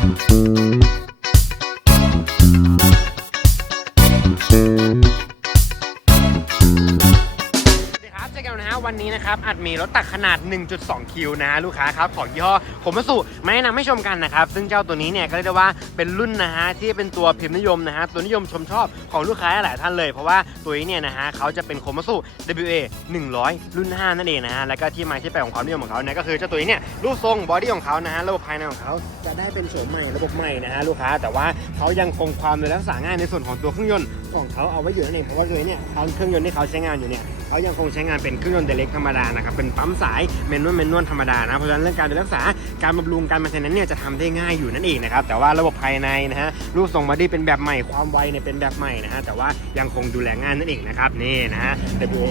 Thank you. นะครับอาจมีรถตักขนาด 1.2 คิวนะลูกค้าครับของยี่ห้อผมมาสุไมาแนะนำให้ชมกันนะครับซึ่งเจ้าตัวนี้เนี่ยก็เรียกได้ว่าเป็นรุ่นนะฮะที่เป็นตัวพิมพ์นิยมนะฮะตัวนิยมชมชอบของลูกค้าหลายท่านเลยเพราะว่าตัวนี้เนี่ยนะฮะเขาจะเป็นโคมาสุ WA 100 รุ่น 5 นั่นเองนะฮะแล้วก็ที่มาที่ไปของความนิยมของเขาเนี่ยก็คือเจ้าตัวนี้เนี่ยรูปทรงบอดี้ของเขานะฮะระบบภายในของเขาจะได้เป็นโฉมใหม่ระบบใหม่นะฮะลูกค้าแต่ว่าเขายังคงความในรักษาง่ายในส่วนของตัวเครื่องยนต์ของเขาเอาไว้อยู่นั่นเองเพราะว่าตัวนี้เนี่ยเขาเครื่องยนต์ที่เขาใช้งานอยู่เนี่ยเขายังคงใช้งานเป็นเครื่องยนต์เดเล็กธรรมดานะครับเป็นปั๊มสายเมนนวลเมนนวลธรรมดานะเพราะฉะนั้นเรื่องการดูแลรักษาการบำรุงการมาเทนนั้นเนี่ยจะทำได้ง่ายอยู่นั่นเองนะครับแต่ว่าระบบภายในนะฮะรูปทรงบอดี้เป็นแบบใหม่ความไวเนี่ยเป็นแบบใหม่นะฮะแต่ว่ายังคงดูแลง่ายนั่นเองนะครับนี่นะฮะ WA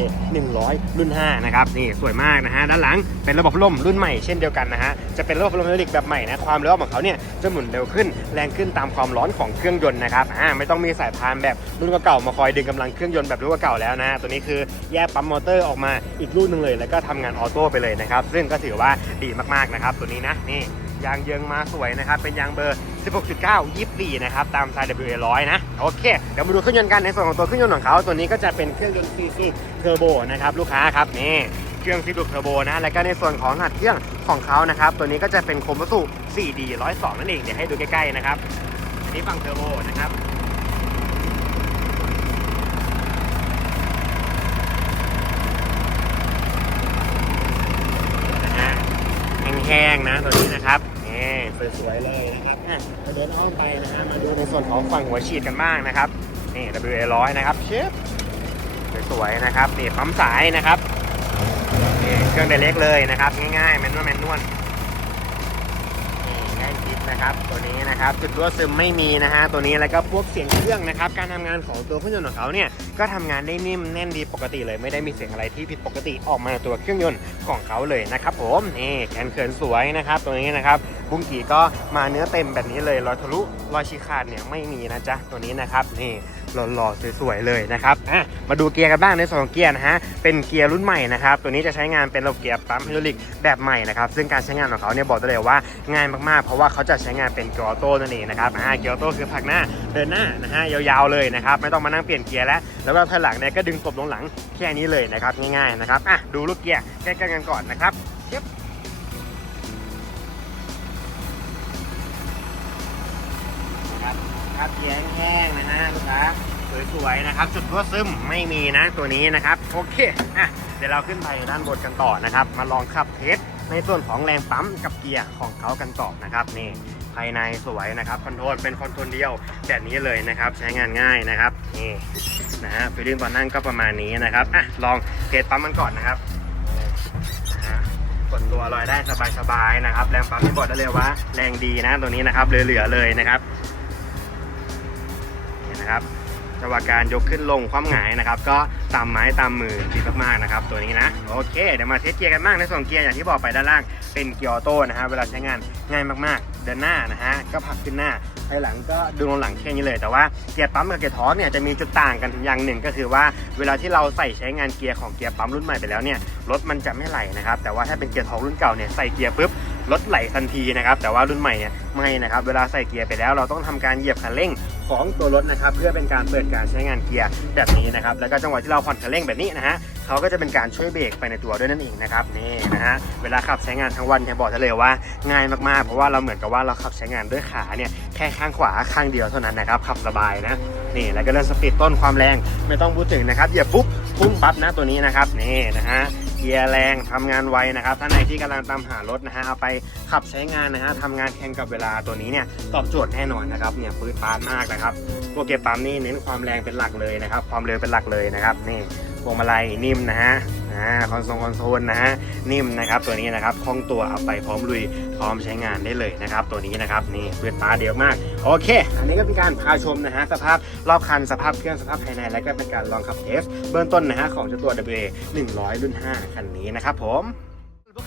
100 รุ่น 5 นะครับนี่สวยมากนะฮะด้านหลังเป็นระบบลมรุ่นใหม่เช่นเดียวกันนะฮะจะเป็นระบบลมไฮดรอลิกแบบใหม่นะความเร็วของเขาเนี่ยจะหมุนเร็วขึ้นแรงขึ้นตามความร้อนของเครื่องยนต์นะครับอ่าไม่ต้องมีสายพานแบบรุ่นเก่าๆมาคอยดึงกำลังเครื่องยนต์แบบรุ่นเก่าแล้วนะตัวนี้คือแยกปั๊มมอเตอร์ออกมาอีกรุ่นหนึ่งเลย แล้วก็ทำงานออโต้ไปเลยนะครับ ซึ่งก็ถือว่าดีมากๆนะครับ ตัวนี้นะนี่ยางเยิงมาสวยนะครับ เป็นยางเบอร์ 16.9 24 นะครับ ตามไซส์ WA 100 นะ โอเค เดี๋ยวมาดูเครื่องยนต์กันในส่วนของตัวเครื่องยนต์ของเขา ตัวนี้ก็จะเป็นเครื่องยนต์ซีซูเทอร์โบนะครับ ลูกค้าครับ นี่ เครื่องซีดูเทอร์โบนะ แล้วก็ในส่วนของขนาดเครื่องของเขานะครับ ตัวนี้ก็จะเป็นโคมวัสดุ 4D 102 นั่นเอง เดี๋ยวให้ดูใกล้ๆนะครับ อันนี้ฝั่งเทอร์โบนะครับ นะฮะ แห้งๆนะตัวนี้นะครับนี่สวยๆเลยนะครับอะเราเดินอ้อมไปนะฮะมาดูในส่วนของฝั่งหัวฉีดกันบ้างนะครับ นี่ WA 100นะครับเชฟสวยๆนะครับนี่ปั๊มสายนะครับนี่เครื่องไดเล็กเลยนะครับ ง่ายๆแมนนวลแมนนวลนี่ง่ายคิด นะครับตัวนี้นะครับจุดรั่วซึมไม่มีนะฮะตัวนี้แล้วก็พวกเสียงเครื่องนะครับการทำงานของตัวเครื่องยนต์ของเขาเนี่ยก็ทำงานได้นิ่มแน่นดีปกติเลย ไม่ได้มีเสียงอะไรที่ผิดปกติออกมาในตัวเครื่องยนต์ของเขาเลยนะครับผมนี่แขนเขินสวยนะครับตัวนี้นะครับบุ้งกีก็มาเนื้อเต็มแบบนี้เลยรอยทะลุรอยฉีกขาดเนี่ยไม่มีนะจ๊ะตัวนี้นะครับนี่ หล่อๆสวยๆเลยนะครับอะมาดูเกียร์กันบ้างในส่วนของเกียร์นะฮะเป็นเกียร์รุ่นใหม่นะครับตัวนี้จะใช้งานเป็นระบบเกียร์ปั๊มไฮดรอลิกแบบใหม่นะครับซึ่งการใช้งานของเขาเนี่ยบอกได้เลยว่าง่ายมากๆ เพราะว่าเขาจะใช้งานเป็นเกียร์ออโต้นั่นเองนะครับอ่าเกียร์ออโต้คือผักหน้าเดินหน้านะฮะยาวๆเลยนะครับไม่ต้องมานั่งเปลี่ยนเกียร์แล้วแล้วก็ถอยหลังเนี่ยก็ดึงตบลงหลังแค่นี้เลยนะครับง่ายๆนะครับอะดูลูกเกียร์ใกล้ๆกันก่อนนะครับเย็บ นะครับครับเกียร์แห้งๆนะฮะลูกค้าสวยๆนะครับ จุดรั่วซึมไม่มีนะตัวนี้นะครับโอเคอะเดี๋ยวเราขึ้นไปด้านบนกันต่อนะครับ มาลองขับเทสในส่วนของแรงปั๊มกับเกียร์ของเขากันต่อนะครับนี่ภายในสวยนะครับคอนโทรลเป็นคอนโทรลเดียวแบบนี้เลยนะครับใช้งานง่ายนะครับนี่นะฮะฟีลิ่งตอนนั่งก็ประมาณนี้นะครับอะลองเทสปั๊มมันก่อนนะครับนะฮะกดตัวลอยได้สบายๆนะครับ แรงปั๊มที่บอกได้เลยว่า แรงดีนะตัวนี้นะครับเหลือๆเลยนะครับ นะครับจังหวะการยกขึ้นลงความหงายนะครับ ก็ตามไม้ตามมือดีมากๆนะครับ ตัวนี้นะ โอเค เดี๋ยวมาเทสเกียร์กันบ้างในส่วนเกียร์อย่างที่บอกไปด้านล่างเป็นเกียร์ออโต้นะฮะเวลาใช้งานง่ายมากๆ เดินหน้านะฮะก็ผลักขึ้นหน้าภายหลังก็ดึงลงหลังแค่นี้เลย แต่ว่าเกียร์ปั๊มกับเกียร์ทอเนี่ยจะมีจุดต่างกันอย่างหนึ่งก็คือว่าเวลาที่เราใส่ใช้งานเกียร์ของเกียร์ปั๊มรุ่นใหม่ไปแล้วเนี่ยรถมันจะไม่ไหลนะครับแต่ว่าถ้าเป็นเกียร์ท้องรุ่นเก่าเนี่ยใส่เกียร์ปุ๊บรถไหลทันทีนะครับแต่ว่ารุ่นใหม่เนี่ยไม่นะครับเวลาใส่เกียร์ไปแล้วเราต้องทำการเหยียบคันเร่ง ของตัวรถนะครับ เพื่อเป็นการเปิดการใช้งานเกียร์แบบนี้นะครับ แล้วก็จังหวะที่เราผ่อนคันเร่งแบบนี้นะฮะเขาก็จะเป็นการช่วยเบรกไปในตัวด้วยนั่นเองนะครับนี่นะฮะเวลาขับใช้งานทั้งวันเนี่ยบอกได้เลยว่าง่ายมากๆ เพราะว่าเราเหมือนกับว่าเราขับใช้งานด้วยขาเนี่ยแค่ข้างขวาข้างเดียวเท่านั้นนะครับขับสบายนะนี่แล้วก็เรื่องสปีดต้นความแรงไม่ต้องพูดถึงนะครับเหยียบปุ๊บพุ่งปั๊บนะตัวนี้นะครับนี่นะฮะ เกียร์แรงทำงานไวนะครับท่านไหนที่กำลังตามหารถนะฮะเอาไปขับใช้งานนะฮะทำงานแข่งกับเวลาตัวนี้เนี่ยตอบโจทย์แน่นอนนะครับเนี่ยปืนปาดมากนะครับตัวเกียร์ปั๊มนี่เน้นความแรงเป็นหลักเลยนะครับ ความเร็วเป็นหลักเลยนะครับนี่ วงมาลัยนิ่มนะฮะอ่าคอนโซลคอนโซลนะฮะนิ่มนะครับตัวนี้นะครับคล่องตัวเอาไปพร้อมลุยพร้อมใช้งานได้เลยนะครับ ตัวนี้นะครับนี่เปื๊ดตาเดียวมากโอเค อันนี้ก็เป็นการพาชมนะฮะสภาพรอบคันสภาพเครื่องสภาพภายในและก็เป็นการลองขับเทสเบื้องต้นนะฮะของเจ้าตัว WA 100 รุ่น 5 คันนี้นะครับผม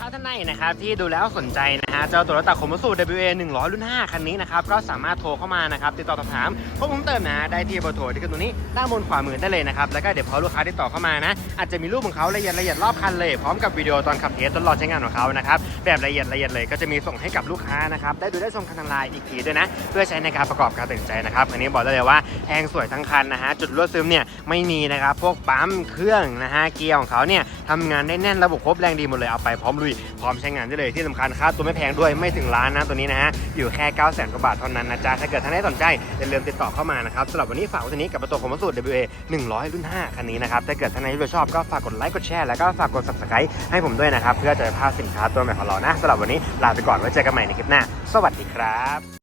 าท่านไหนนะครับที่ดูแล้วสนใจนะฮะเจ้าตัวรถตักขมสูตร WA 100 รุ่น 5 คันนี้นะครับก็สามารถโทรเข้ามานะครับติดต่อสอบถามข้อมูลเพิ่มเติมนะได้ที่เบอร์โทรที่ขึ้นตรงนี้ด้านบนขวามือได้เลยนะครับแล้วก็เดี๋ยวพอลูกค้าติดต่อเข้ามานะอาจจะมีรูปของเขาละเอียดละเอียดรอบคันเลย พร้อมกับวิดีโอตอนขับเทสทดลองใช้งานของเขานะครับแบบละเอียดละเอียดเลยก็จะมีส่งให้กับลูกค้านะครับได้ดูได้ชมกันทางไลน์อีกทีด้วยนะ เพื่อใช้ในการประกอบการตัดสินใจนะครับอันนี้บอกได้เลยว่าแพงสวยทั้งคันนะฮะจุดรั่วซึมเนี่ยไม่มีนะครับพวกปั๊มเครื่องนะฮะเกียร์ของเขาเนี่ยทำงานได้แน่นระบบครบแรงดีหมดเลยเอาไปพร้อมลุยพร้อมใช้งานได้เลยที่สำคัญค่าตัวไม่แพงด้วยไม่ถึงล้านนะตัวนี้นะฮะอยู่แค่9 0 0 0 0กว่าบาทเท่านั้นนะจ๊ะถ้าเกิดท่านใดสนใจอย่าลืมติดต่อเข้ามานะครับสำหรับวันนี้ฝากไว้ตัวนี้กับประตูของมัสูตร WA 100 รุ่น 5 คันนี้นะครับถ้าเกิดท่านใดที่ชอบก็ฝากกดไลค์กดแชร์แล้วก็ฝากกด subscribe ให้ผมด้วยนะครับเพื่อจะไม่พลาดสินค้าตัวใหม่ของเรานะสำหรับวันนี้ลาไปก่อนไว้เจอกันใหม่ในคลิปหน้า สวัสดีครับ